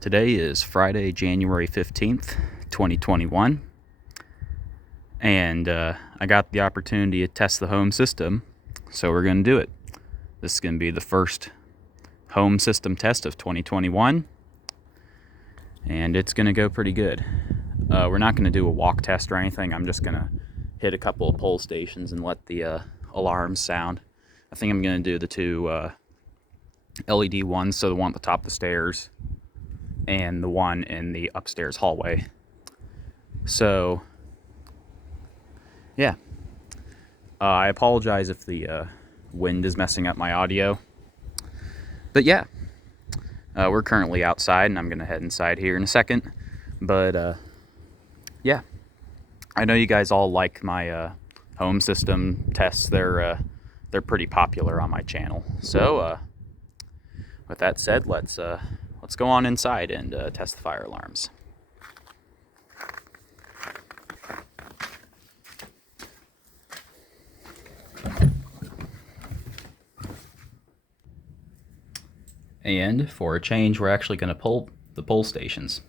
Today is Friday, January 15th, 2021, and I got the opportunity to test the home system, so we're going to do it. This is going to be the first home system test of 2021, and it's going to go pretty good. We're not going to do a walk test or anything. I'm just going to hit a couple of pole stations and let the alarms sound. I think I'm going to do the two LED ones, so the one at the top of the stairs and the one in the upstairs hallway. So, yeah. I apologize if the wind is messing up my audio. But yeah, we're currently outside, and I'm going to head inside here in a second. But, yeah. I know you guys all like my home system tests. They're pretty popular on my channel. So, with that said, let's go on inside and test the fire alarms. And for a change, we're actually going to pull the pole stations.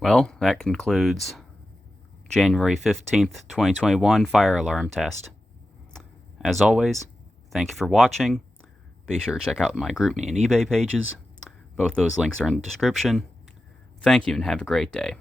Well, that concludes January 15th, 2021 fire alarm test. As always, thank you for watching. Be sure to check out my Groupme and eBay pages. Both those links are in the description. Thank you and have a great day.